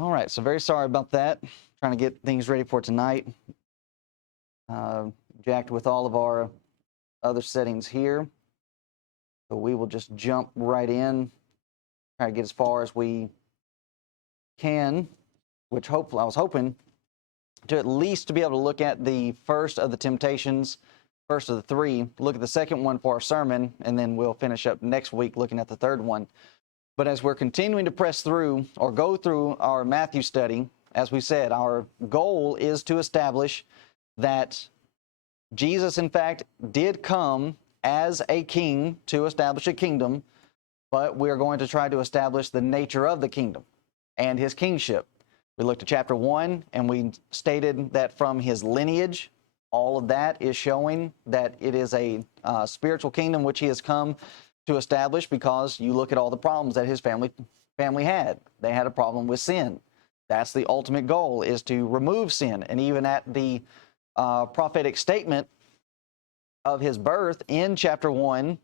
All right, so very sorry about that. Trying to get things ready for tonight. Jacked with all of our other settings here. So we will just jump right in, try to get as far as we can, which hopefully I was hoping to at least to be able to look at the first of the temptations, first of the three, look at the second one for our sermon, and then we'll finish up next week looking at the third one. But as we're continuing to press through or go through our Matthew study, as we said, our goal is to establish that Jesus, in fact, did come as a king to establish a kingdom, but we are going to try to establish the nature of the kingdom and his kingship. We looked at chapter 1, and we stated that from his lineage, all of that is showing that it is a spiritual kingdom which he has come to establish, because you look at all the problems that his family had. They had a problem with sin. That's the ultimate goal, is to remove sin. And even at the prophetic statement of his birth in chapter 1,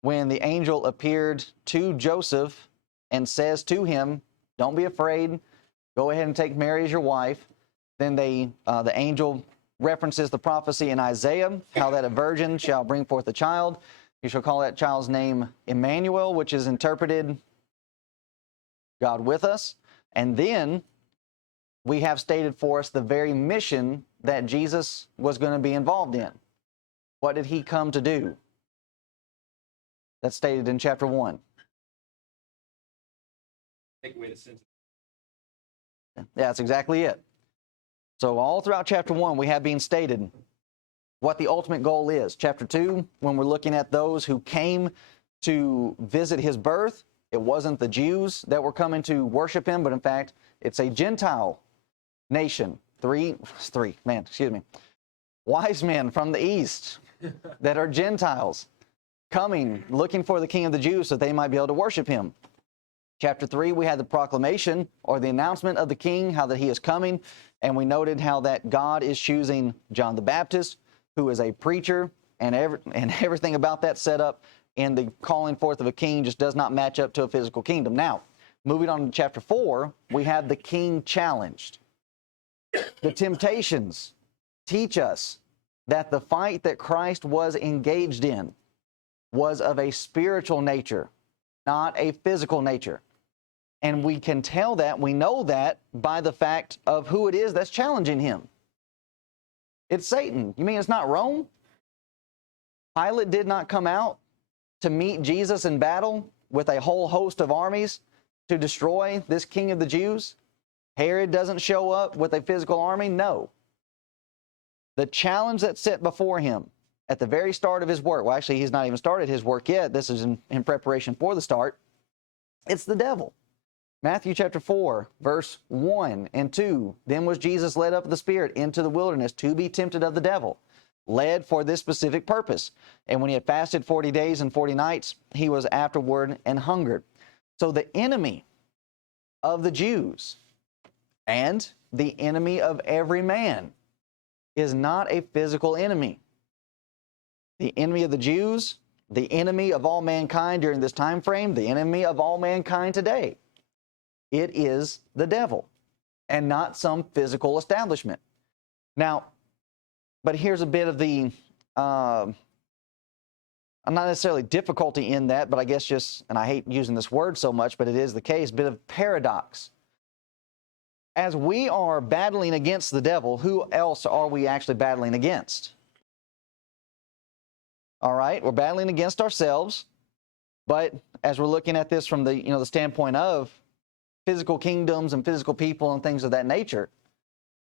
when the angel appeared to Joseph and says to him, "Don't be afraid, go ahead and take Mary as your wife," then the angel references the prophecy in Isaiah, how that a virgin shall bring forth a child. You shall call that child's name Emmanuel, which is interpreted God with us. And then we have stated for us the very mission that Jesus was going to be involved in. What did he come to do? That's stated in chapter 1. Take away the sins. Yeah, that's exactly it. So all throughout chapter 1, we have been stated what the ultimate goal is. Chapter 2, when we're looking at those who came to visit his birth, it wasn't the Jews that were coming to worship him, but in fact, it's a Gentile nation. Wise men from the east that are Gentiles coming, looking for the King of the Jews so they might be able to worship him. Chapter 3, we had the proclamation or the announcement of the king, how that he is coming, and we noted how that God is choosing John the Baptist, who is a preacher, and everything about that setup and the calling forth of a king just does not match up to a physical kingdom. Now, moving on to chapter 4, we have the king challenged. The temptations teach us that the fight that Christ was engaged in was of a spiritual nature, not a physical nature. And we can tell that, we know that, by the fact of who it is that's challenging him. It's Satan. You mean it's not Rome? Pilate did not come out to meet Jesus in battle with a whole host of armies to destroy this king of the Jews? Herod doesn't show up with a physical army? No. The challenge that's set before him at the very start of his work, well, actually, he's not even started his work yet. This is in preparation for the start. It's the devil. Matthew chapter 4, verse 1 and 2. Then was Jesus led up of the Spirit into the wilderness to be tempted of the devil, led for this specific purpose. And when he had fasted 40 days and 40 nights, he was afterward and hungered. So the enemy of the Jews and the enemy of every man is not a physical enemy. The enemy of the Jews, the enemy of all mankind during this time frame, the enemy of all mankind today. It is the devil and not some physical establishment. Now, but here's a bit of the, I'm not necessarily difficulty in that, but I guess just, and I hate using this word so much, but it is the case, bit of paradox. As we are battling against the devil, who else are we actually battling against? All right, we're battling against ourselves, but as we're looking at this from the, the standpoint of physical kingdoms and physical people and things of that nature,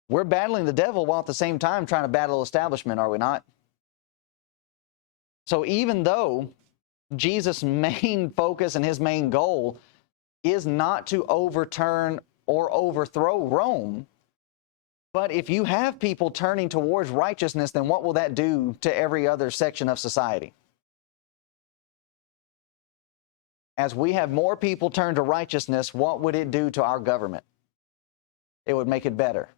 we're battling the devil while at the same time trying to battle establishment, are we not? So even though Jesus' main focus and his main goal is not to overturn or overthrow Rome, but if you have people turning towards righteousness, then what will that do to every other section of society? As we have more people turn to righteousness, what would it do to our government? It would make it better.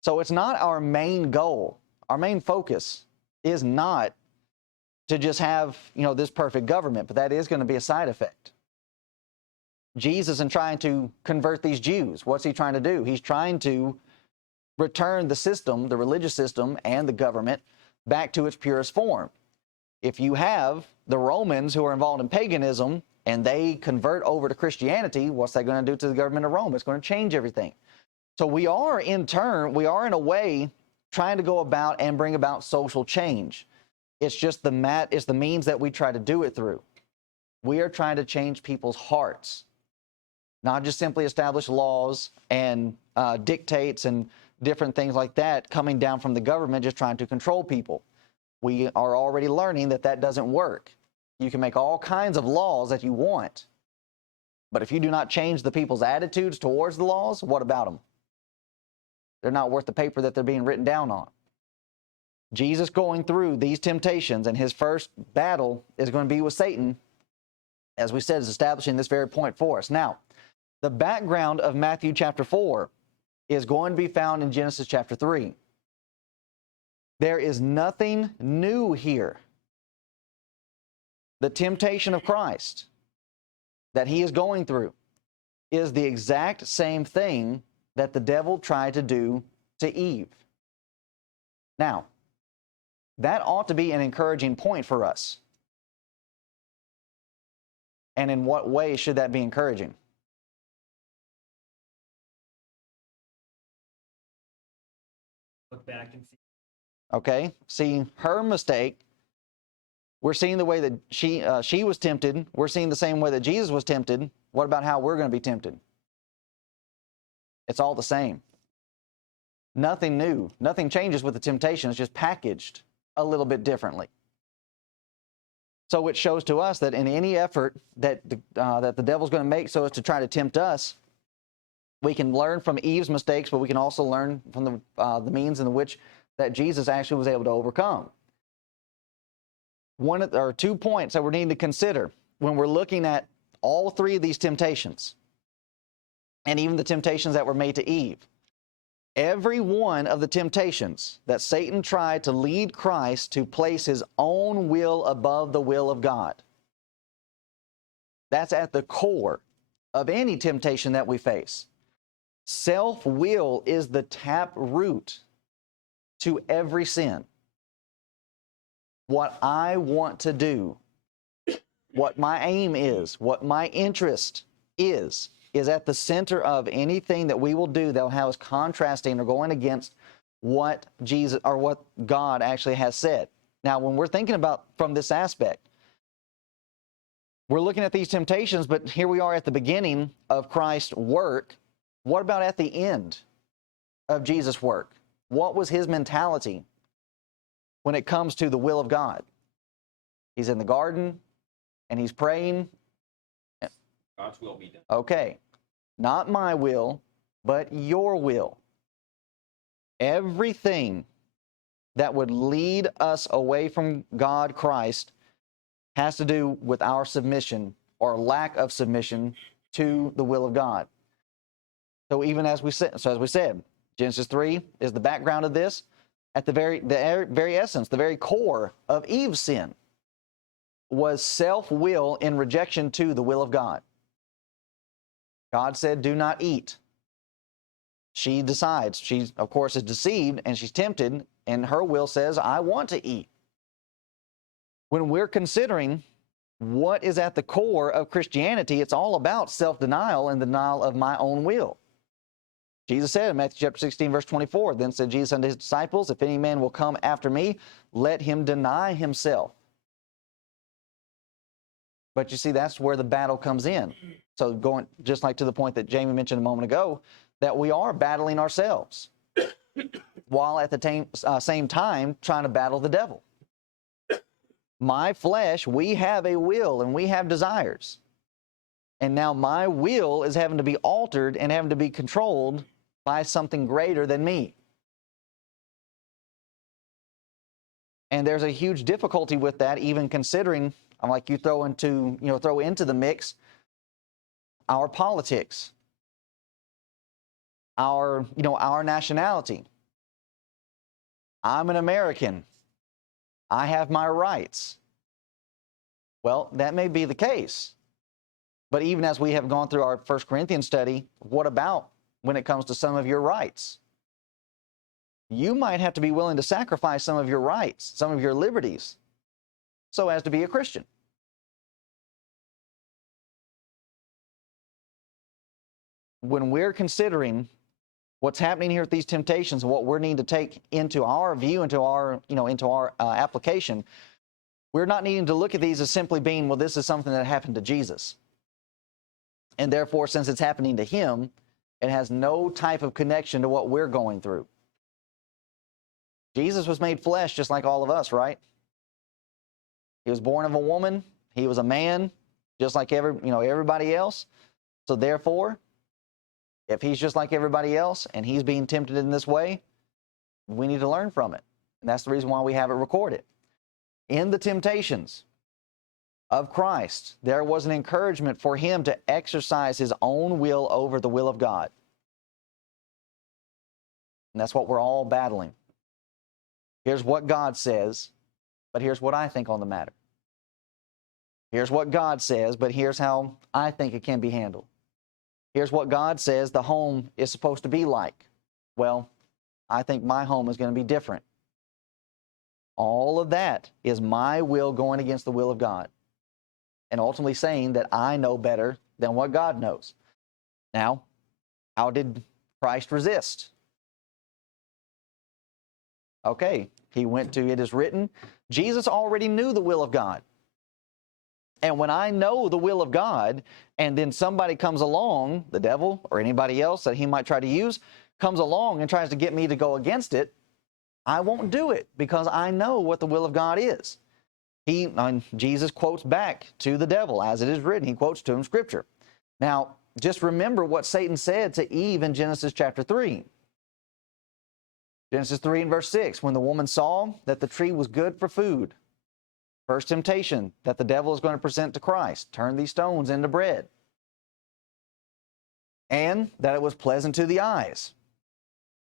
So it's not our main goal. Our main focus is not to just have, this perfect government, but that is going to be a side effect. Jesus and trying to convert these Jews. What's he trying to do? He's trying to return the system, the religious system and the government, back to its purest form. If you have the Romans who are involved in paganism and they convert over to Christianity, what's that going to do to the government of Rome? It's going to change everything. So we are in a way trying to go about and bring about social change. It's just it's the means that we try to do it through. We are trying to change people's hearts, not just simply establish laws and dictates and different things like that coming down from the government just trying to control people. We are already learning that that doesn't work. You can make all kinds of laws that you want, but if you do not change the people's attitudes towards the laws, what about them? They're not worth the paper that they're being written down on. Jesus going through these temptations, and his first battle is going to be with Satan, as we said, is establishing this very point for us. Now, the background of Matthew chapter 4 is going to be found in Genesis chapter 3. There is nothing new here. The temptation of Christ that he is going through is the exact same thing that the devil tried to do to Eve. Now, that ought to be an encouraging point for us. And in what way should that be encouraging? Look back and see. Okay, see her mistake. We're seeing the way that she was tempted. We're seeing the same way that Jesus was tempted. What about how we're going to be tempted? It's all the same. Nothing new. Nothing changes with the temptation. It's just packaged a little bit differently. So it shows to us that in any effort that the devil's going to make so as to try to tempt us, we can learn from Eve's mistakes, but we can also learn from the means in which that Jesus actually was able to overcome. One or 2 points that we're needing to consider when we're looking at all three of these temptations, and even the temptations that were made to Eve. Every one of the temptations that Satan tried to lead Christ to place his own will above the will of God. That's at the core of any temptation that we face. Self-will is the tap root to every sin. What I want to do, what my aim is, what my interest is at the center of anything that we will do that will have us contrasting or going against what Jesus or what God actually has said. Now, when we're thinking about from this aspect, we're looking at these temptations, but here we are at the beginning of Christ's work. What about at the end of Jesus' work? What was his mentality when it comes to the will of God? He's in the garden and he's praying. God's will be done. Okay, not my will, but your will. Everything that would lead us away from God, Christ, has to do with our submission or lack of submission to the will of God. So even as we said, Genesis 3 is the background of this. At the very essence, the very core of Eve's sin was self-will in rejection to the will of God. God said, do not eat. She decides. She, of course, is deceived and she's tempted, and her will says, I want to eat. When we're considering what is at the core of Christianity, it's all about self-denial and denial of my own will. Jesus said in Matthew chapter 16, verse 24, then said Jesus unto his disciples, if any man will come after me, let him deny himself. But you see, that's where the battle comes in. So going just like to the point that Jamie mentioned a moment ago, that we are battling ourselves while at the same time trying to battle the devil. My flesh, we have a will and we have desires. And now my will is having to be altered and having to be controlled by something greater than me. And there's a huge difficulty with that, even considering, like you throw into the mix our politics, our nationality. I'm an American. I have my rights. Well, that may be the case. But even as we have gone through our 1 Corinthians study, what about when it comes to some of your rights? You might have to be willing to sacrifice some of your rights, some of your liberties, so as to be a Christian. When we're considering what's happening here with these temptations and what we need to take into our view, into our application, we're not needing to look at these as simply being, well, this is something that happened to Jesus. And therefore, since it's happening to him, it has no type of connection to what we're going through. Jesus was made flesh just like all of us, right? He was born of a woman. He was a man just like everybody else. So therefore, if he's just like everybody else and he's being tempted in this way, we need to learn from it. And that's the reason why we have it recorded. In the temptations of Christ, there was an encouragement for him to exercise his own will over the will of God. And that's what we're all battling. Here's what God says, but here's what I think on the matter. Here's what God says, but here's how I think it can be handled. Here's what God says the home is supposed to be like. Well, I think my home is going to be different. All of that is my will going against the will of God, and ultimately saying that I know better than what God knows. Now, how did Christ resist? Okay, he went to, it is written, Jesus already knew the will of God. And when I know the will of God, and then somebody comes along, the devil or anybody else that he might try to use, comes along and tries to get me to go against it, I won't do it because I know what the will of God is. Jesus quotes back to the devil, as it is written. He quotes to him Scripture. Now, just remember what Satan said to Eve in Genesis chapter 3. Genesis 3 and verse 6, when the woman saw that the tree was good for food, first temptation that the devil is going to present to Christ, turn these stones into bread, and that it was pleasant to the eyes,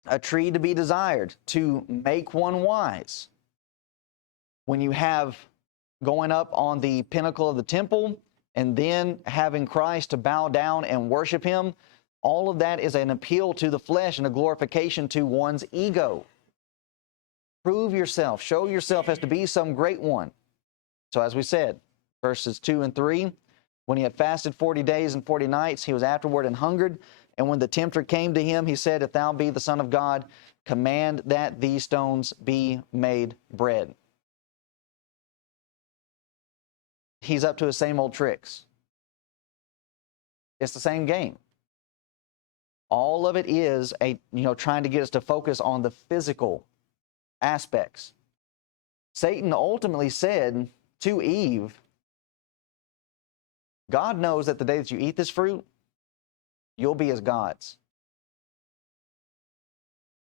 a tree to be desired, to make one wise. When you have going up on the pinnacle of the temple and then having Christ to bow down and worship him, all of that is an appeal to the flesh and a glorification to one's ego. Prove yourself, show yourself as to be some great one. So as we said, verses 2 and 3, when he had fasted 40 days and 40 nights, he was afterward and hungered. And when the tempter came to him, he said, if thou be the Son of God, command that these stones be made bread. He's up to his same old tricks. It's the same game. All of it is trying to get us to focus on the physical aspects. Satan ultimately said to Eve, God knows that the day that you eat this fruit, you'll be as gods.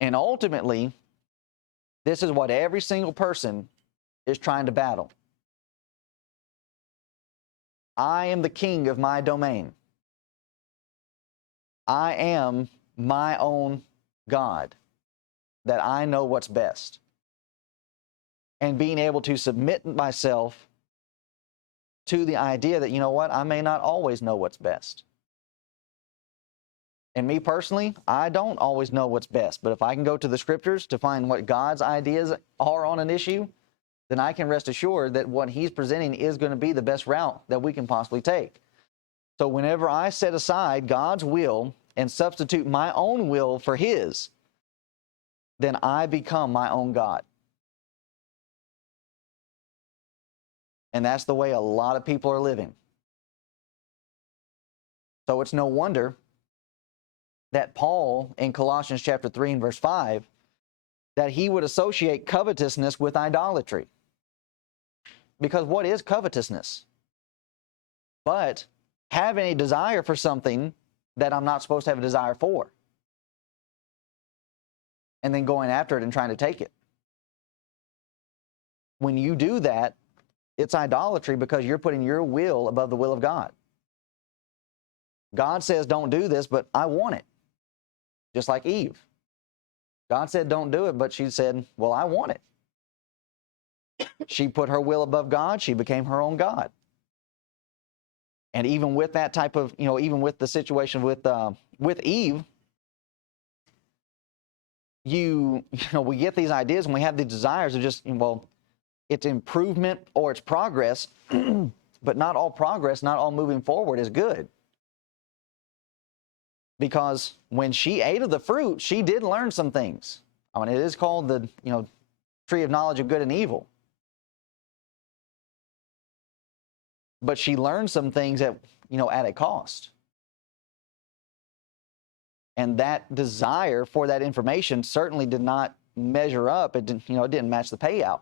And ultimately, this is what every single person is trying to battle. I am the king of my domain. I am my own God, that I know what's best. And being able to submit myself to the idea that, you know what, I may not always know what's best. And me personally, I don't always know what's best. But if I can go to the Scriptures to find what God's ideas are on an issue, then I can rest assured that what he's presenting is going to be the best route that we can possibly take. So whenever I set aside God's will and substitute my own will for his, then I become my own God. And that's the way a lot of people are living. So it's no wonder that Paul, in Colossians chapter 3 and verse 5, that he would associate covetousness with idolatry. Because what is covetousness? But having a desire for something that I'm not supposed to have a desire for, and then going after it and trying to take it. When you do that, it's idolatry because you're putting your will above the will of God. God says don't do this, but I want it. Just like Eve. God said don't do it, but she said, well, I want it. She put her will above God. She became her own God. And even with that type of, even with the situation with Eve, we get these ideas and we have these desires of just, well, it's improvement or it's progress, but not all progress, not all moving forward is good. Because when she ate of the fruit, she did learn some things. I mean, it is called the, tree of knowledge of good and evil. But she learned some things at a cost. And that desire for that information certainly did not measure up. It didn't, it didn't match the payout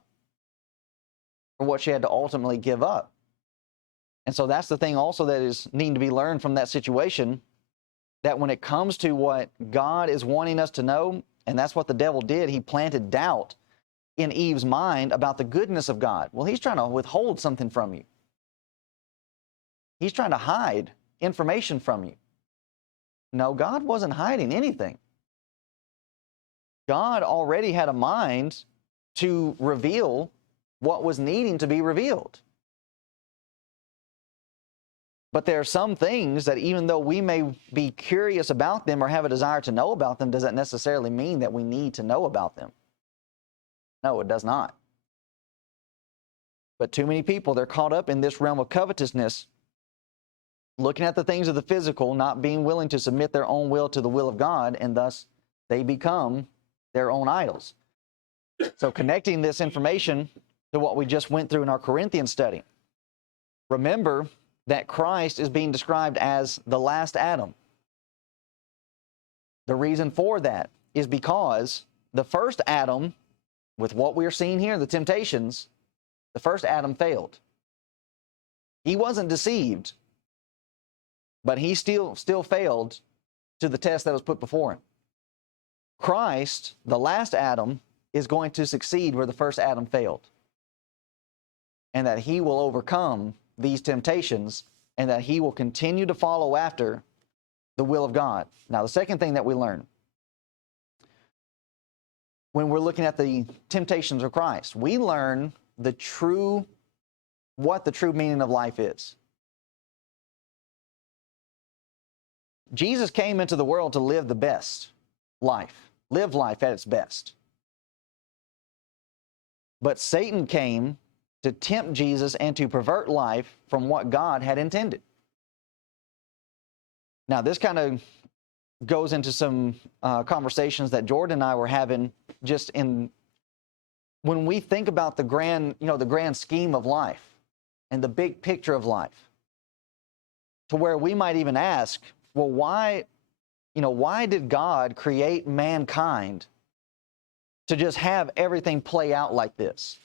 for what she had to ultimately give up. And so that's the thing also that is needing to be learned from that situation, that when it comes to what God is wanting us to know, and that's what the devil did, he planted doubt in Eve's mind about the goodness of God. Well, he's trying to withhold something from you. He's trying to hide information from you. No, God wasn't hiding anything. God already had a mind to reveal what was needing to be revealed. But there are some things that even though we may be curious about them or have a desire to know about them, does that necessarily mean that we need to know about them? No, it does not. But too many people, they're caught up in this realm of covetousness, looking at the things of the physical, not being willing to submit their own will to the will of God, and thus they become their own idols. So connecting this information to what we just went through in our Corinthian study, remember that Christ is being described as the last Adam. The reason for that is because the first Adam, with what we're seeing here, the temptations, the first Adam failed. He wasn't deceived, but he still failed to the test that was put before him. Christ, the last Adam, is going to succeed where the first Adam failed. And that he will overcome these temptations, and that he will continue to follow after the will of God. Now, the second thing that we learn when we're looking at the temptations of Christ, we learn what the true meaning of life is. Jesus came into the world to live the best life, live life at its best. But Satan came to tempt Jesus and to pervert life from what God had intended. Now, this kind of goes into some conversations that Jordan and I were having just in when we think about the grand scheme of life and the big picture of life, to where we might even ask, well, why did God create mankind to just have everything play out like this?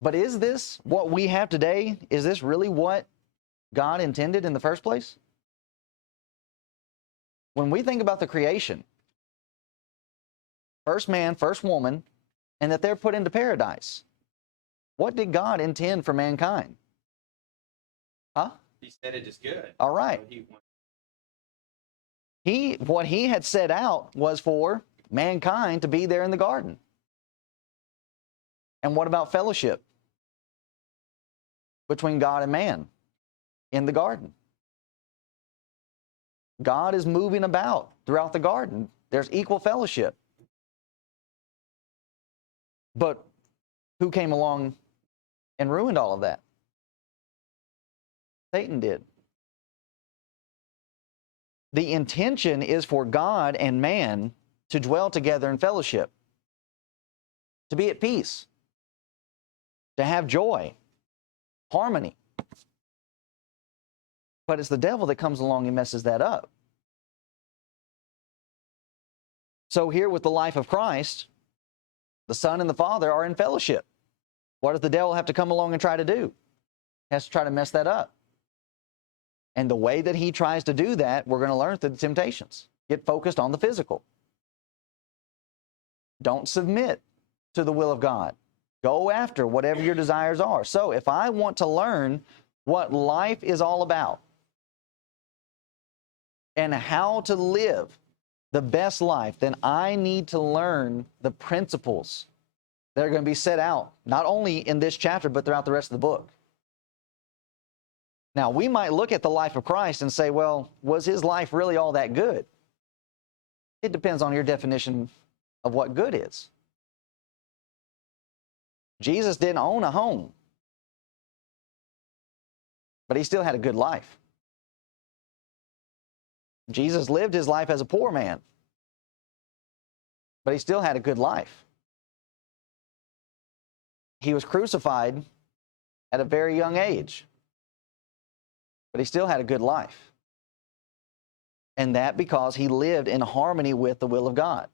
But is this what we have today? Is this really what God intended in the first place? When we think about the creation, first man, first woman, and that they're put into paradise, what did God intend for mankind? Huh? He said it is good. All right. What he had set out was for mankind to be there in the garden. And what about fellowship between God and man in the garden? God is moving about throughout the garden. There's equal fellowship. But who came along and ruined all of that? Satan did. The intention is for God and man to dwell together in fellowship, to be at peace, to have joy, harmony. But it's the devil that comes along and messes that up. So here with the life of Christ, the Son and the Father are in fellowship. What does the devil have to come along and try to do? He has to try to mess that up. And the way that he tries to do that, we're going to learn through the temptations. Get focused on the physical. Don't submit to the will of God. Go after whatever your desires are. So if I want to learn what life is all about and how to live the best life, then I need to learn the principles that are going to be set out, not only in this chapter, but throughout the rest of the book. Now, we might look at the life of Christ and say, well, was his life really all that good? It depends on your definition of what good is. Jesus didn't own a home, but he still had a good life. Jesus lived his life as a poor man, but he still had a good life. He was crucified at a very young age, but he still had a good life. And that because he lived in harmony with the will of God.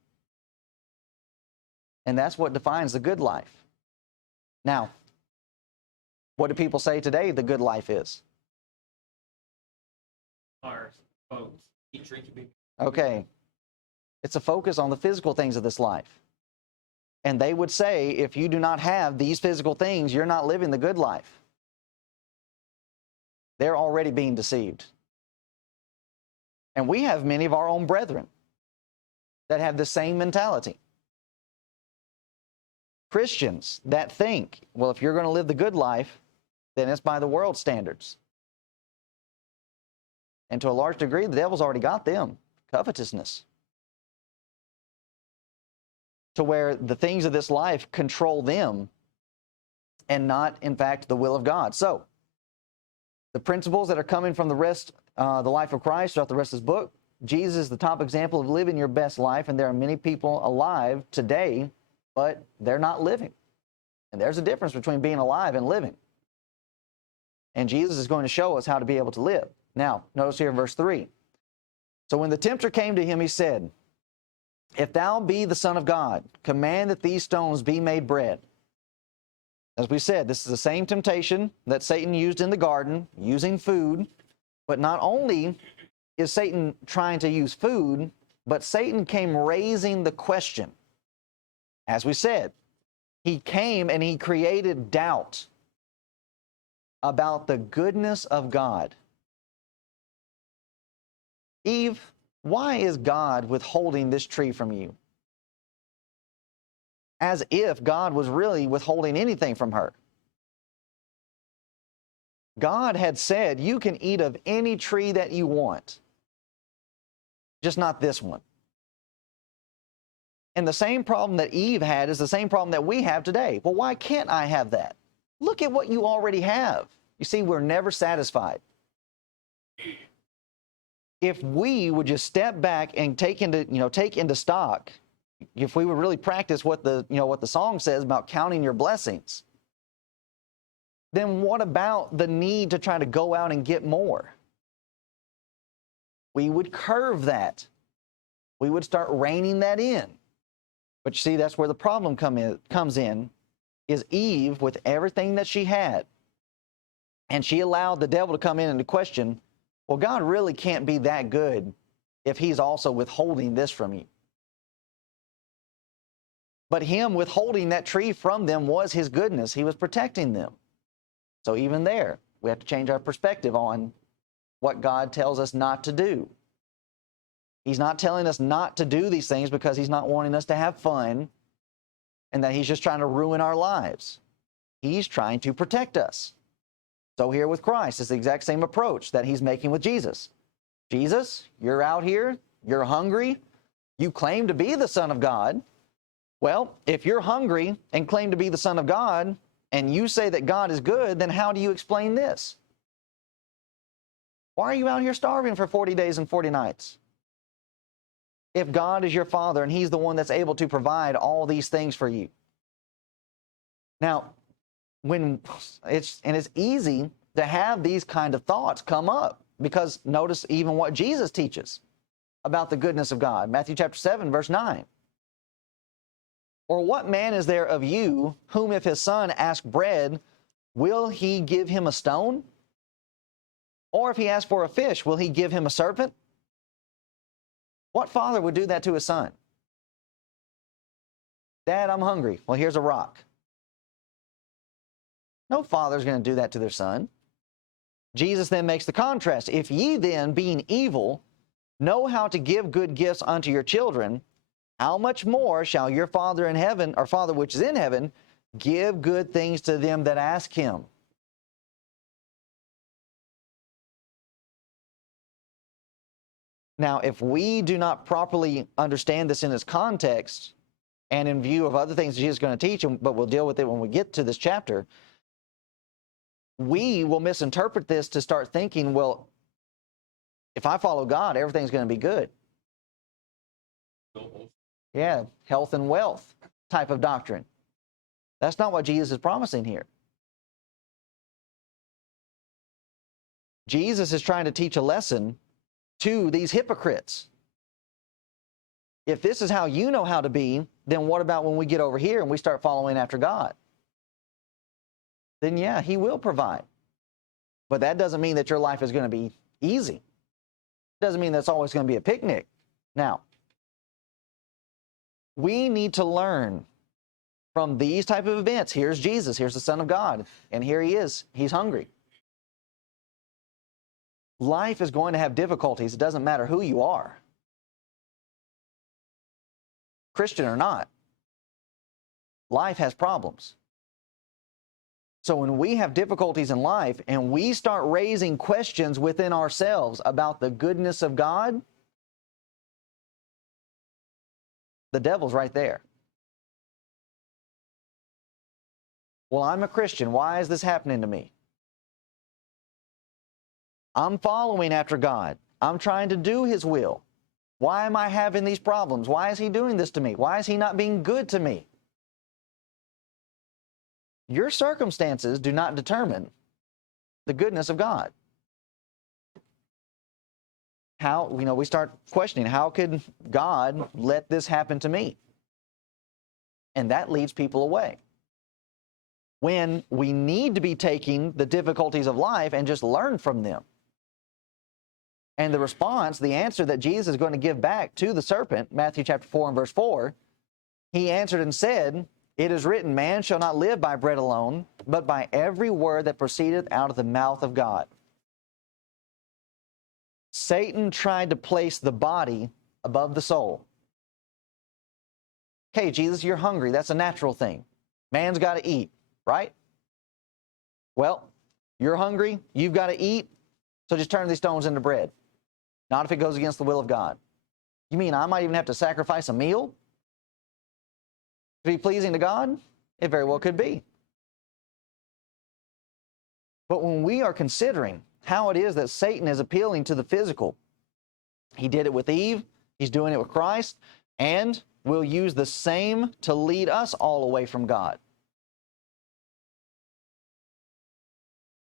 And that's what defines the good life. Now, what do people say today the good life is? Cars, boats, eat, drink, and be. Okay. It's a focus on the physical things of this life. And they would say, if you do not have these physical things, you're not living the good life. They're already being deceived. And we have many of our own brethren that have the same mentality. Christians that think, well, if you're going to live the good life, then it's by the world's standards. And to a large degree, the devil's already got them. Covetousness. To where the things of this life control them and not, in fact, the will of God. So, the principles that are coming from the life of Christ throughout the rest of this book, Jesus is the top example of living your best life, and there are many people alive today, but they're not living. And there's a difference between being alive and living. And Jesus is going to show us how to be able to live. Now, notice here in verse 3. So when the tempter came to him, he said, if thou be the Son of God, command that these stones be made bread. As we said, this is the same temptation that Satan used in the garden, using food. But not only is Satan trying to use food, but Satan came raising the question. As we said, he came and he created doubt about the goodness of God. Eve, why is God withholding this tree from you? As if God was really withholding anything from her. God had said, you can eat of any tree that you want, just not this one. And the same problem that Eve had is the same problem that we have today. Well, why can't I have that? Look at what you already have. You see, we're never satisfied. If we would just step back and take into stock, if we would really practice what the song says about counting your blessings, then what about the need to try to go out and get more? We would curve that. We would start reining that in. But you see, that's where the problem comes in, is Eve with everything that she had. And she allowed the devil to come in and to question, well, God really can't be that good if he's also withholding this from you. But him withholding that tree from them was his goodness. He was protecting them. So even there, we have to change our perspective on what God tells us not to do. He's not telling us not to do these things because he's not wanting us to have fun and that he's just trying to ruin our lives. He's trying to protect us. So here with Christ, it's the exact same approach that he's making with Jesus. Jesus, you're out here, you're hungry, you claim to be the Son of God. Well, if you're hungry and claim to be the Son of God, and you say that God is good, then how do you explain this? Why are you out here starving for 40 days and 40 nights? If God is your Father and he's the one that's able to provide all these things for you. Now, it's easy to have these kind of thoughts come up because notice even what Jesus teaches about the goodness of God. Matthew chapter 7, verse 9. Or what man is there of you, whom if his son ask bread, will he give him a stone? Or if he asks for a fish, will he give him a serpent? What father would do that to his son? Dad, I'm hungry. Well, here's a rock. No father's going to do that to their son. Jesus then makes the contrast. If ye then, being evil, know how to give good gifts unto your children, how much more shall your Father in heaven, or Father which is in heaven, give good things to them that ask him? Now, if we do not properly understand this in its context and in view of other things Jesus is going to teach, but we'll deal with it when we get to this chapter, we will misinterpret this to start thinking, well, if I follow God, everything's going to be good. Yeah, health and wealth type of doctrine. That's not what Jesus is promising here. Jesus is trying to teach a lesson to these hypocrites. If this is how you know how to be, then what about when we get over here and we start following after God? Then yeah, He will provide. But that doesn't mean that your life is going to be easy. It doesn't mean that's always going to be a picnic. Now, we need to learn from these type of events. Here's Jesus, here's the Son of God, and here He is. He's hungry. Life is going to have difficulties. It doesn't matter who you are, Christian or not. Life has problems. So when we have difficulties in life and we start raising questions within ourselves about the goodness of God, the devil's right there. Well, I'm a Christian. Why is this happening to me? I'm following after God. I'm trying to do His will. Why am I having these problems? Why is He doing this to me? Why is He not being good to me? Your circumstances do not determine the goodness of God. How, we start questioning, how could God let this happen to me? And that leads people away. When we need to be taking the difficulties of life and just learn from them. And the response, the answer that Jesus is going to give back to the serpent, Matthew chapter 4 and verse 4, He answered and said, "It is written, man shall not live by bread alone, but by every word that proceedeth out of the mouth of God." Satan tried to place the body above the soul. Okay, Jesus, you're hungry. That's a natural thing. Man's got to eat, right? Well, you're hungry. You've got to eat. So just turn these stones into bread. Not if it goes against the will of God. You mean I might even have to sacrifice a meal to be pleasing to God? It very well could be. But when we are considering how it is that Satan is appealing to the physical, he did it with Eve, he's doing it with Christ, and will use the same to lead us all away from God.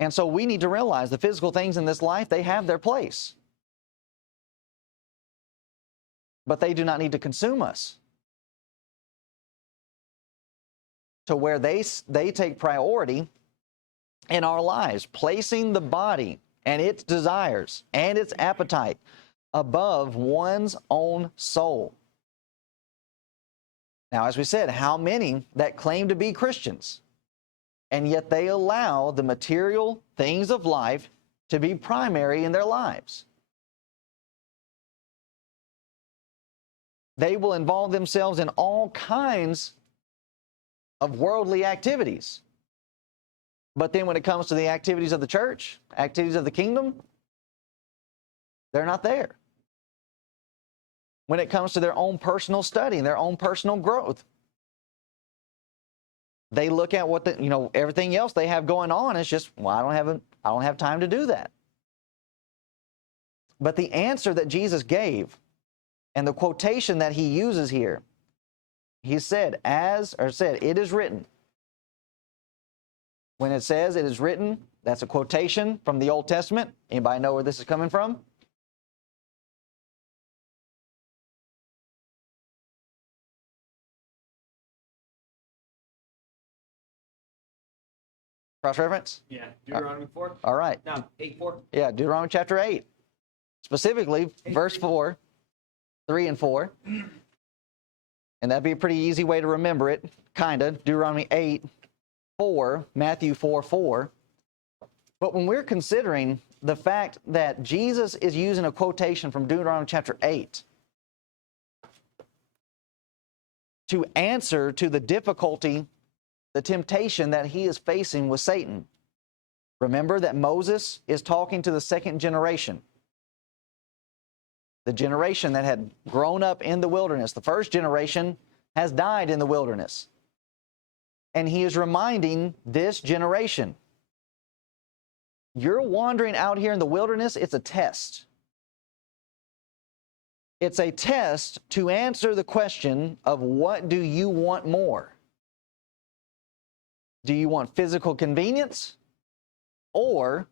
And so we need to realize the physical things in this life, they have their place. But they do not need to consume us to where they take priority in our lives, placing the body and its desires and its appetite above one's own soul. Now, as we said, how many that claim to be Christians, and yet they allow the material things of life to be primary in their lives? They will involve themselves in all kinds of worldly activities. But then when it comes to the activities of the church, activities of the kingdom, they're not there. When it comes to their own personal study and their own personal growth, they look at what everything else they have going on. It's just, well, I don't have time to do that. But the answer that Jesus gave and the quotation that He uses here, He said, it is written. When it says it is written, that's a quotation from the Old Testament. Anybody know where this is coming from? Cross-reference? Yeah, Deuteronomy 4. All right. No, 8:4. Yeah, Deuteronomy chapter 8. Specifically, verse 4, 3 and 4. And that'd be a pretty easy way to remember it, kind of. Deuteronomy 8, 4, Matthew 4, 4. But when we're considering the fact that Jesus is using a quotation from Deuteronomy chapter 8 to answer to the difficulty, the temptation that he is facing with Satan. Remember that Moses is talking to the second generation. The generation that had grown up in the wilderness, the first generation, has died in the wilderness. And he is reminding this generation, you're wandering out here in the wilderness, it's a test. It's a test to answer the question of what do you want more? Do you want physical convenience? Or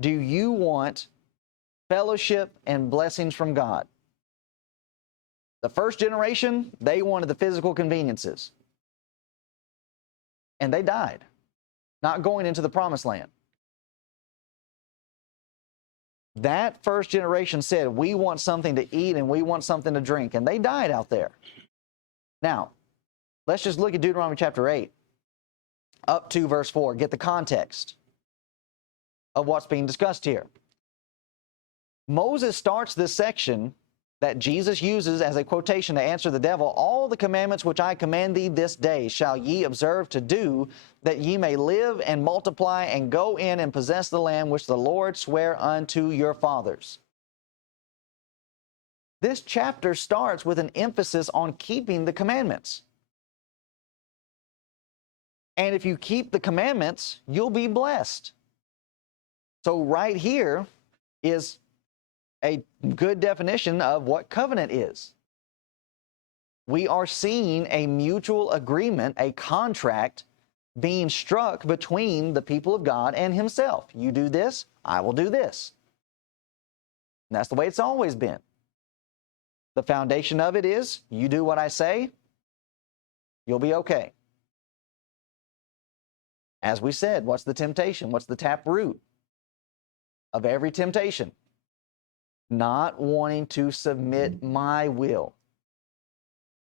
do you want fellowship and blessings from God? The first generation, they wanted the physical conveniences. And they died, not going into the promised land. That first generation said, we want something to eat and we want something to drink. And they died out there. Now, let's just look at Deuteronomy chapter 8, up to verse 4. Get the context of what's being discussed here. Moses starts this section that Jesus uses as a quotation to answer the devil. All the commandments which I command thee this day shall ye observe to do, that ye may live and multiply and go in and possess the land which the Lord sware unto your fathers. This chapter starts with an emphasis on keeping the commandments. And if you keep the commandments, you'll be blessed. So right here is a good definition of what covenant is. We are seeing a mutual agreement, a contract being struck between the people of God and himself. You do this, I will do this. And that's the way it's always been. The foundation of it is, you do what I say, you'll be okay. As we said, what's the temptation? What's the tap root of every temptation? Not wanting to submit my will.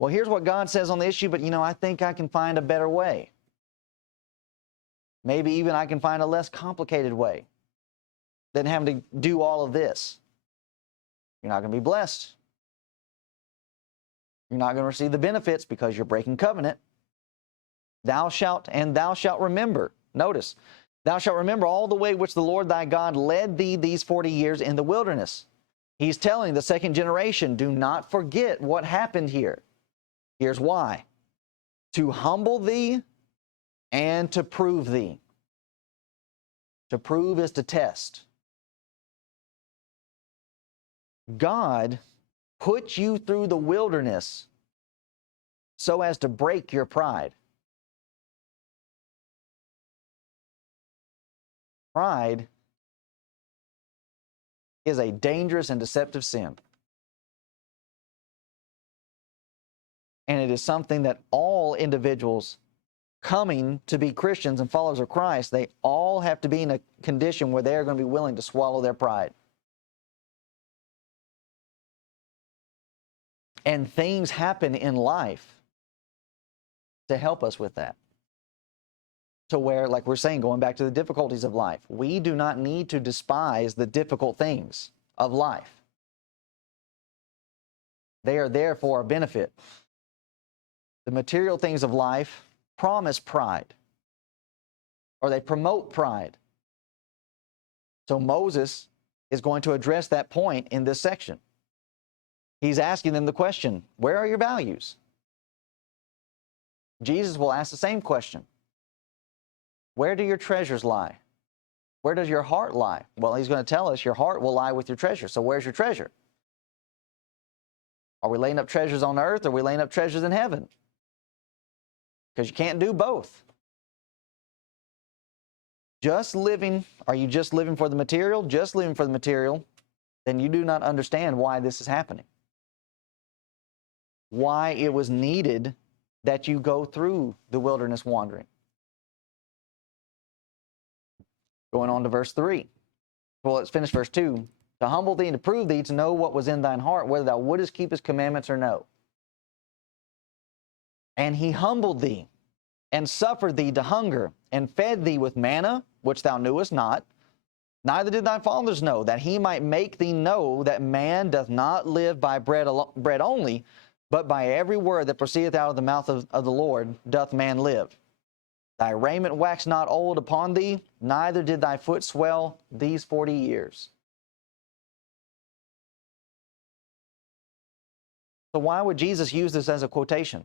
Well, here's what God says on the issue, but I think I can find a better way. Maybe even I can find a less complicated way than having to do all of this. You're not going to be blessed. You're not going to receive the benefits because you're breaking covenant. Thou shalt remember. Notice, thou shalt remember all the way which the Lord thy God led thee these 40 years in the wilderness. He's telling the second generation, do not forget what happened here. Here's why. To humble thee and to prove thee. To prove is to test. God put you through the wilderness so as to break your pride. Pride is a dangerous and deceptive sin. And it is something that all individuals coming to be Christians and followers of Christ, they all have to be in a condition where they're going to be willing to swallow their pride. And things happen in life to help us with that. To where, like we're saying, going back to the difficulties of life, we do not need to despise the difficult things of life. They are there for our benefit. The material things of life promise pride, or they promote pride. So Moses is going to address that point in this section. He's asking them the question, where are your values? Jesus will ask the same question. Where do your treasures lie? Where does your heart lie? Well, he's going to tell us your heart will lie with your treasure. So where's your treasure? Are we laying up treasures on earth, or are we laying up treasures in heaven? Because you can't do both. Are you just living for the material? Just living for the material, then you do not understand why this is happening. Why it was needed that you go through the wilderness wandering. Going on to verse 3. Well, let's finish verse 2. To humble thee and to prove thee, to know what was in thine heart, whether thou wouldest keep his commandments or no. And he humbled thee, and suffered thee to hunger, and fed thee with manna, which thou knewest not, neither did thy fathers know, that he might make thee know that man doth not live by bread only, but by every word that proceedeth out of the mouth of the Lord doth man live. Thy raiment waxed not old upon thee, neither did thy foot swell these 40 years. So why would Jesus use this as a quotation?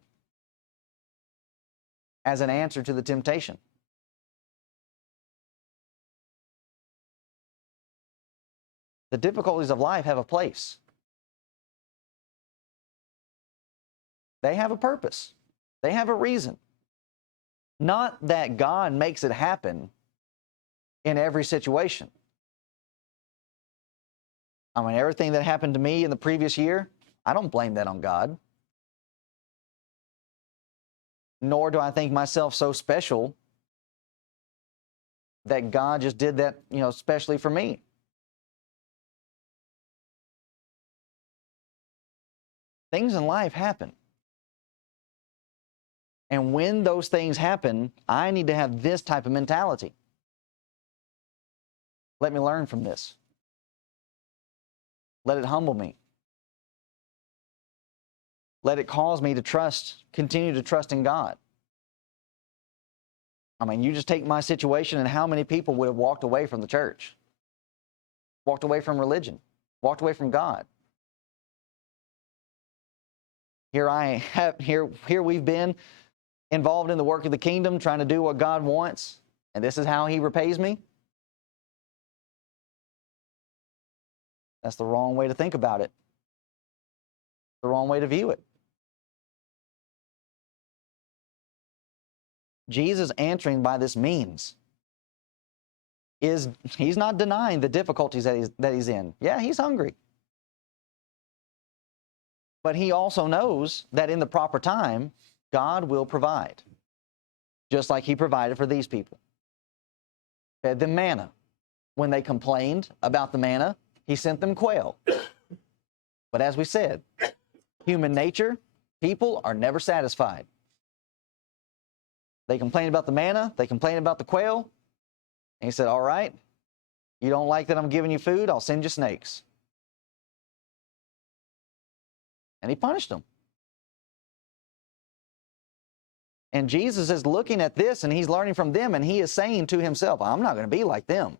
As an answer to the temptation? The difficulties of life have a place. They have a purpose. They have a reason. Not that God makes it happen in every situation. I mean, everything that happened to me in the previous year, I don't blame that on God. Nor do I think myself so special that God just did that, especially for me. Things in life happen. And when those things happen, I need to have this type of mentality. Let me learn from this. Let it humble me. Let it cause me to continue to trust in God. I mean, you just take my situation and how many people would have walked away from the church, walked away from religion, walked away from God. Here we've been involved in the work of the kingdom, trying to do what God wants, and this is how He repays me? That's the wrong way to think about it. The wrong way to view it. Jesus answering by this means is, He's not denying the difficulties that he's in. Yeah, He's hungry. But He also knows that in the proper time, God will provide. Just like He provided for these people. Fed them manna. When they complained about the manna, He sent them quail. But as we said, human nature, people are never satisfied. They complain about the manna, they complain about the quail, and He said, all right, you don't like that I'm giving you food, I'll send you snakes. And He punished them. And Jesus is looking at this and He's learning from them, and He is saying to Himself, I'm not going to be like them.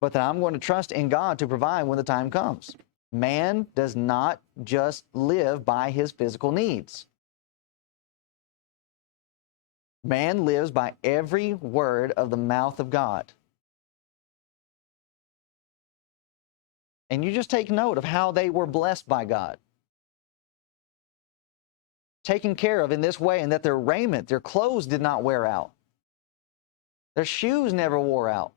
But that I'm going to trust in God to provide when the time comes. Man does not just live by his physical needs. Man lives by every word of the mouth of God. And you just take note of how they were blessed by God. Taken care of in this way, and that their raiment, their clothes did not wear out. Their shoes never wore out.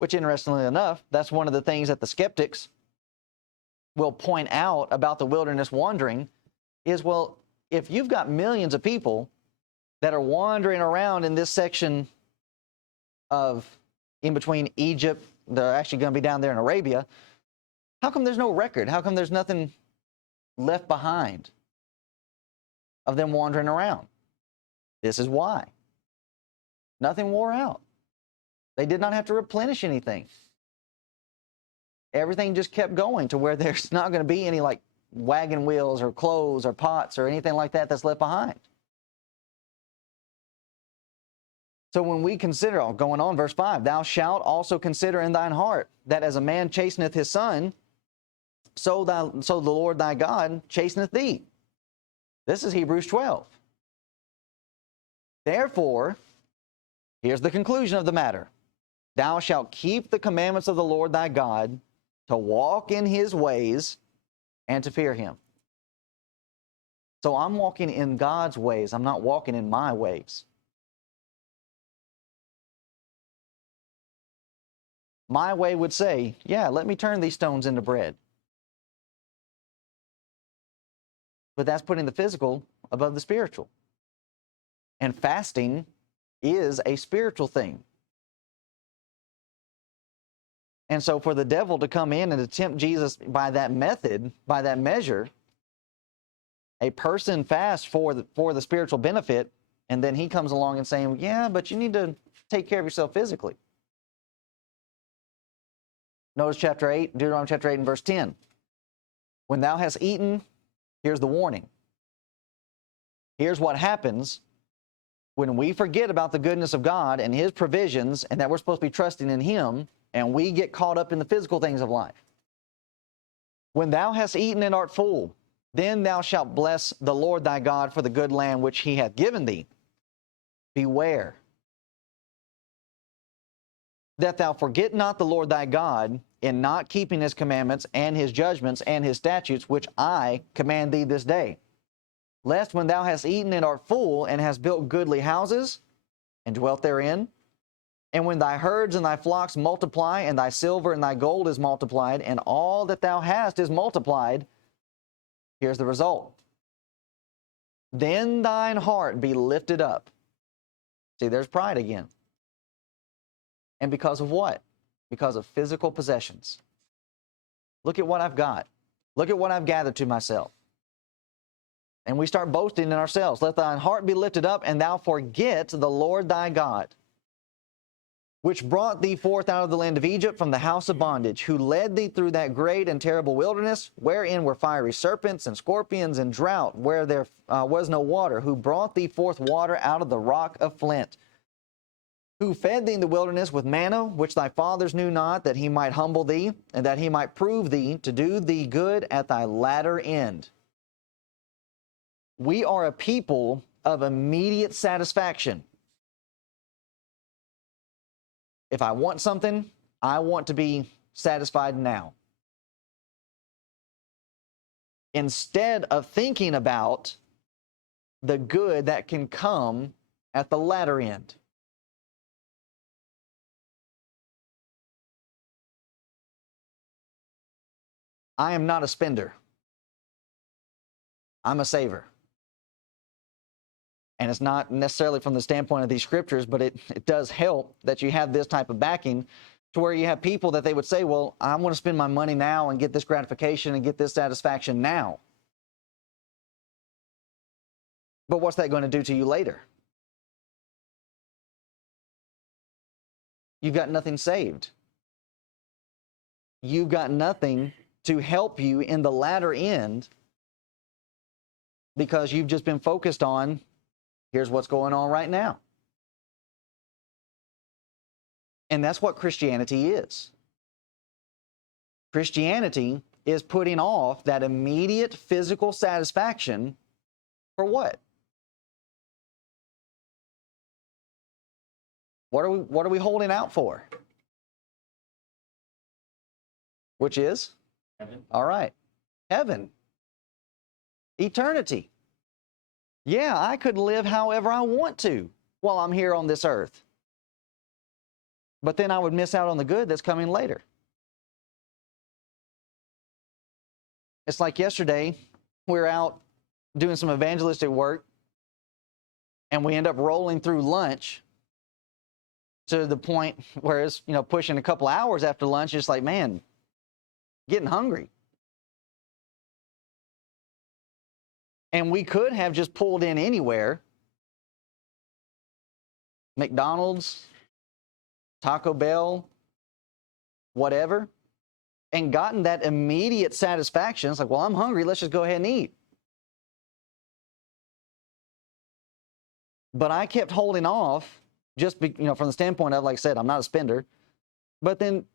Which, interestingly enough, that's one of the things that the skeptics will point out about the wilderness wandering is, well, if you've got millions of people that are wandering around in this section of in between Egypt, they're actually going to be down there in Arabia, how come there's no record? How come there's nothing left behind of them wandering around? This is why. Nothing wore out. They did not have to replenish anything. Everything just kept going to where there's not going to be any like wagon wheels or clothes or pots or anything like that that's left behind. So when we consider, going on, verse 5, thou shalt also consider in thine heart that as a man chasteneth his son, so the Lord thy God chasteneth thee. This is Hebrews 12. Therefore, here's the conclusion of the matter. Thou shalt keep the commandments of the Lord thy God, to walk in His ways and to fear Him. So I'm walking in God's ways. I'm not walking in my ways. My way would say, yeah, let me turn these stones into bread. But that's putting the physical above the spiritual. And fasting is a spiritual thing. And so for the devil to come in and to tempt Jesus by that method, by that measure, a person fasts for the spiritual benefit, and then he comes along and saying, yeah, but you need to take care of yourself physically. Notice Deuteronomy chapter 8 and verse 10. When thou hast eaten, here's the warning. Here's what happens when we forget about the goodness of God and His provisions, and that we're supposed to be trusting in Him, and we get caught up in the physical things of life. When thou hast eaten and art full, then thou shalt bless the Lord thy God for the good land which he hath given thee. Beware that thou forget not the Lord thy God in not keeping his commandments and his judgments and his statutes, which I command thee this day. Lest when thou hast eaten and art full, and hast built goodly houses, and dwelt therein, and when thy herds and thy flocks multiply, and thy silver and thy gold is multiplied, and all that thou hast is multiplied, here's the result. Then thine heart be lifted up. See, there's pride again. And because of what? Because of physical possessions. Look at what I've got. Look at what I've gathered to myself. And we start boasting in ourselves. Let thine heart be lifted up, and thou forget the Lord thy God, which brought thee forth out of the land of Egypt from the house of bondage, who led thee through that great and terrible wilderness, wherein were fiery serpents and scorpions and drought, where there was no water, who brought thee forth water out of the rock of flint, who fed thee in the wilderness with manna, which thy fathers knew not, that he might humble thee, and that he might prove thee to do thee good at thy latter end. We are a people of immediate satisfaction. If I want something, I want to be satisfied now. Instead of thinking about the good that can come at the latter end. I am not a spender. I'm a saver. And it's not necessarily from the standpoint of these scriptures, but it does help that you have this type of backing to where you have people that they would say, well, I want to spend my money now and get this gratification and get this satisfaction now. But what's that going to do to you later? You've got nothing saved. You've got nothing to help you in the latter end because you've just been focused on, here's what's going on right now. And that's what Christianity is. Christianity is putting off that immediate physical satisfaction for what? What are we holding out for? Which is? Heaven. All right. Heaven. Eternity. Yeah, I could live however I want to while I'm here on this earth. But then I would miss out on the good that's coming later. It's like yesterday, we were out doing some evangelistic work, and we end up rolling through lunch to the point where it's, pushing a couple hours after lunch. It's like, man, getting hungry. And we could have just pulled in anywhere, McDonald's, Taco Bell, whatever, and gotten that immediate satisfaction. It's like, well, I'm hungry, let's just go ahead and eat. But I kept holding off just, from the standpoint of, like I said, I'm not a spender. But then,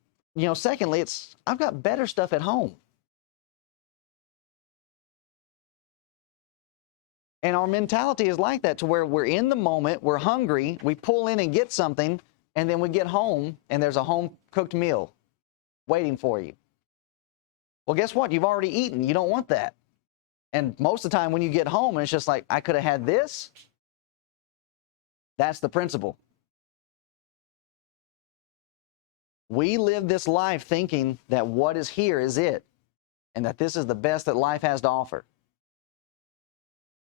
secondly, I've got better stuff at home. And our mentality is like that, to where we're in the moment, we're hungry, we pull in and get something, and then we get home and there's a home-cooked meal waiting for you. Well, guess what? You've already eaten. You don't want that. And most of the time when you get home and it's just like, I could have had this. That's the principle. We live this life thinking that what is here is it, and that this is the best that life has to offer.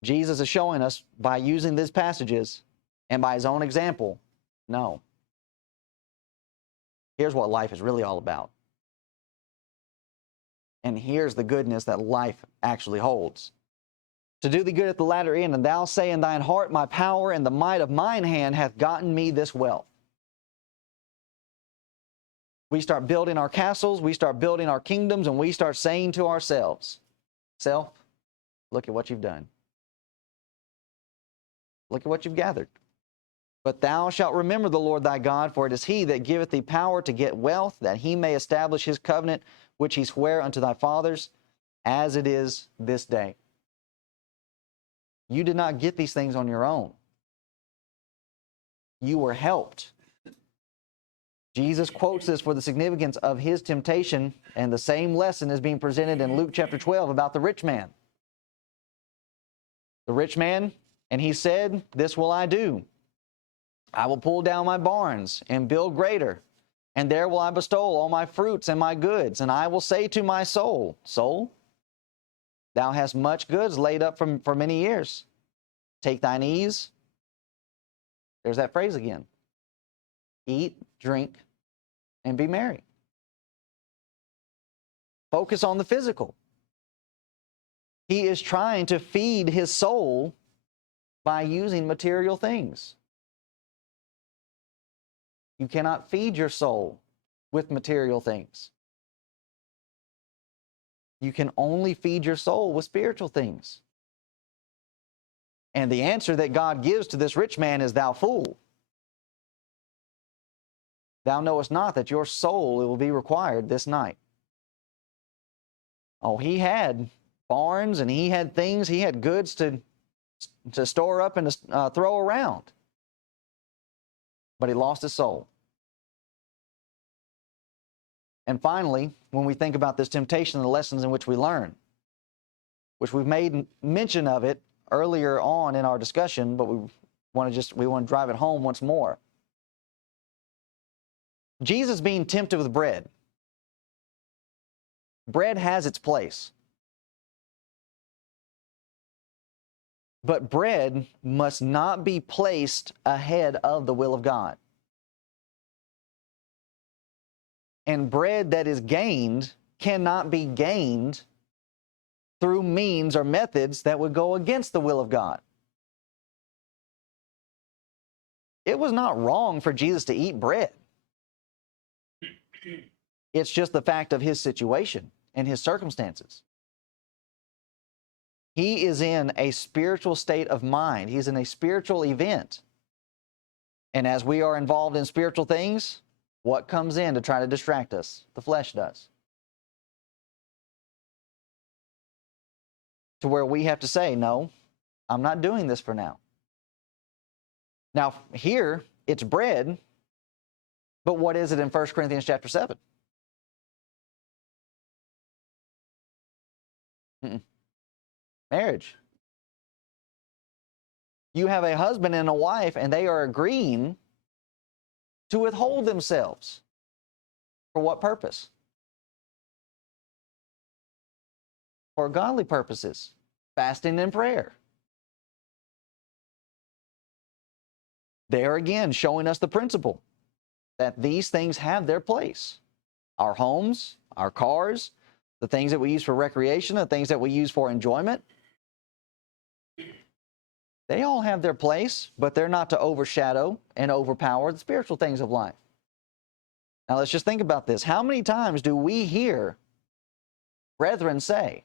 Jesus is showing us by using these passages and by his own example, no. Here's what life is really all about. And here's the goodness that life actually holds. To do the good at the latter end, and thou say in thine heart, my power and the might of mine hand hath gotten me this wealth. We start building our castles, we start building our kingdoms, and we start saying to ourselves, self, look at what you've done. Look at what you've gathered. But thou shalt remember the Lord thy God, for it is he that giveth thee power to get wealth, that he may establish his covenant, which he sware unto thy fathers, as it is this day. You did not get these things on your own. You were helped. Jesus quotes this for the significance of his temptation, and the same lesson is being presented in Luke chapter 12 about the rich man. The rich man, and he said, "This will I do. I will pull down my barns and build greater, and there will I bestow all my fruits and my goods. And I will say to my soul, Soul, thou hast much goods laid up for many years. Take thine ease." There's that phrase again. Eat, drink, and be merry. Focus on the physical. He is trying to feed his soul by using material things. You cannot feed your soul with material things. You can only feed your soul with spiritual things. And the answer that God gives to this rich man is, "Thou fool, thou knowest not that your soul will be required this night." Oh, he had barns and he had things, he had goods to store up and to throw around. But he lost his soul. And finally, when we think about this temptation and the lessons in which we learn, which we've made mention of it earlier on in our discussion, but we want to drive it home once more. Jesus being tempted with bread. Bread has its place. But bread must not be placed ahead of the will of God. And bread that is gained cannot be gained through means or methods that would go against the will of God. It was not wrong for Jesus to eat bread. It's just the fact of his situation and his circumstances. He is in a spiritual state of mind. He's in a spiritual event. And as we are involved in spiritual things, what comes in to try to distract us? The flesh does. To where we have to say, "No, I'm not doing this for now." Now, here, it's bread, but what is it in 1 Corinthians chapter 7? Marriage. You have a husband and a wife, and they are agreeing to withhold themselves. For what purpose? For godly purposes, fasting and prayer. There again, showing us the principle that these things have their place. Our homes, our cars, the things that we use for recreation, the things that we use for enjoyment, they all have their place, but they're not to overshadow and overpower the spiritual things of life. Now let's just think about this. How many times do we hear brethren say,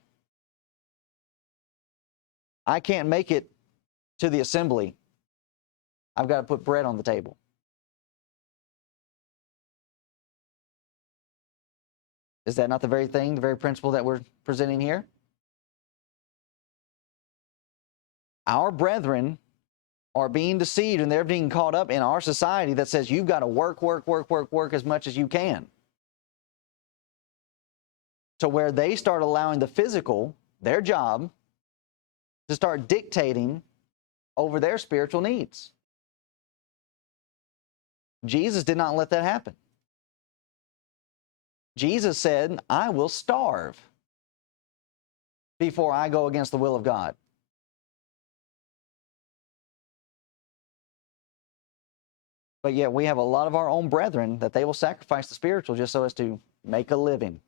"I can't make it to the assembly. I've got to put bread on the table"? Is that not the very thing, the very principle that we're presenting here? Our brethren are being deceived, and they're being caught up in our society that says you've got to work as much as you can. To where they start allowing the physical, their job, to start dictating over their spiritual needs. Jesus did not let that happen. Jesus said, "I will starve before I go against the will of God." But yet we have a lot of our own brethren that they will sacrifice the spiritual just so as to make a living.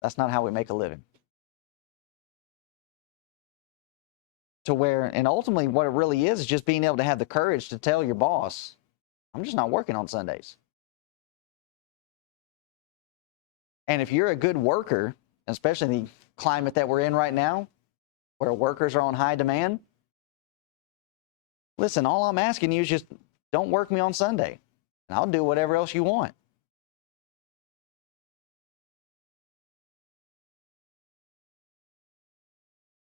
That's not how we make a living. To where, and ultimately what it really is just being able to have the courage to tell your boss, "I'm just not working on Sundays." And if you're a good worker, especially in the climate that we're in right now, where workers are on high demand, listen, all I'm asking you is just don't work me on Sunday, and I'll do whatever else you want.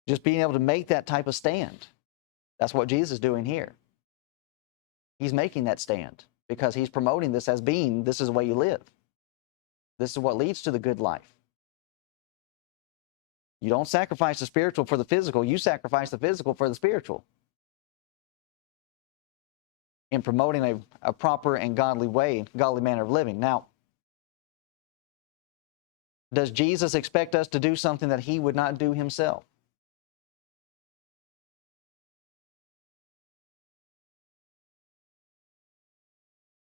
Just being able to make that type of stand. That's what Jesus is doing here. He's making that stand because he's promoting this as being, this is the way you live. This is what leads to the good life. You don't sacrifice the spiritual for the physical. You sacrifice the physical for the spiritual. In promoting a proper and godly way, godly manner of living. Now, does Jesus expect us to do something that he would not do himself?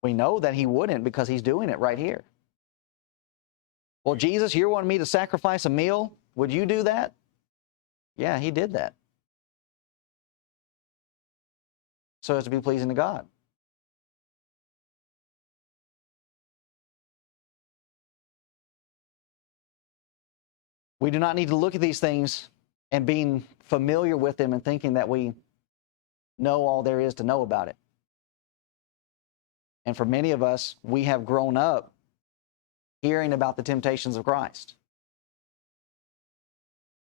We know that he wouldn't because he's doing it right here. Well, Jesus, you're wanting me to sacrifice a meal? Would you do that? Yeah, he did that. So as to be pleasing to God. We do not need to look at these things and being familiar with them and thinking that we know all there is to know about it. And for many of us, we have grown up hearing about the temptations of Christ.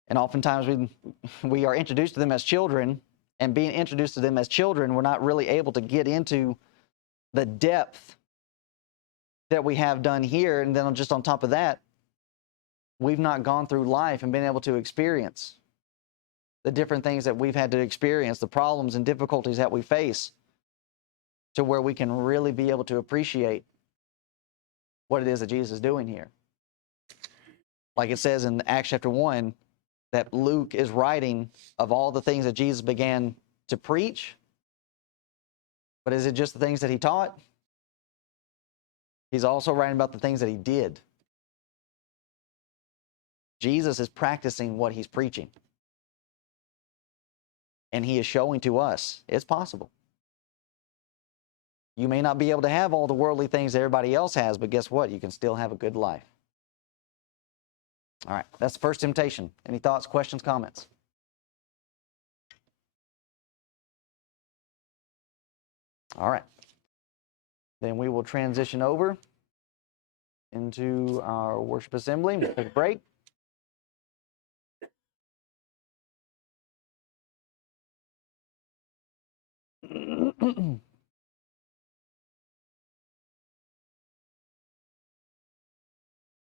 And oftentimes we are introduced to them as children, and being introduced to them as children, we're not really able to get into the depth that we have done here. And then just on top of that, we've not gone through life and been able to experience the different things that we've had to experience, the problems and difficulties that we face, to where we can really be able to appreciate what it is that Jesus is doing here. Like it says in Acts chapter 1, that Luke is writing of all the things that Jesus began to preach. But is it just the things that he taught? He's also writing about the things that he did. Jesus is practicing what he's preaching. And he is showing to us it's possible. You may not be able to have all the worldly things that everybody else has, but guess what? You can still have a good life. All right, that's the first temptation. Any thoughts, questions, comments? All right. Then we will transition over into our worship assembly. We'll take a break.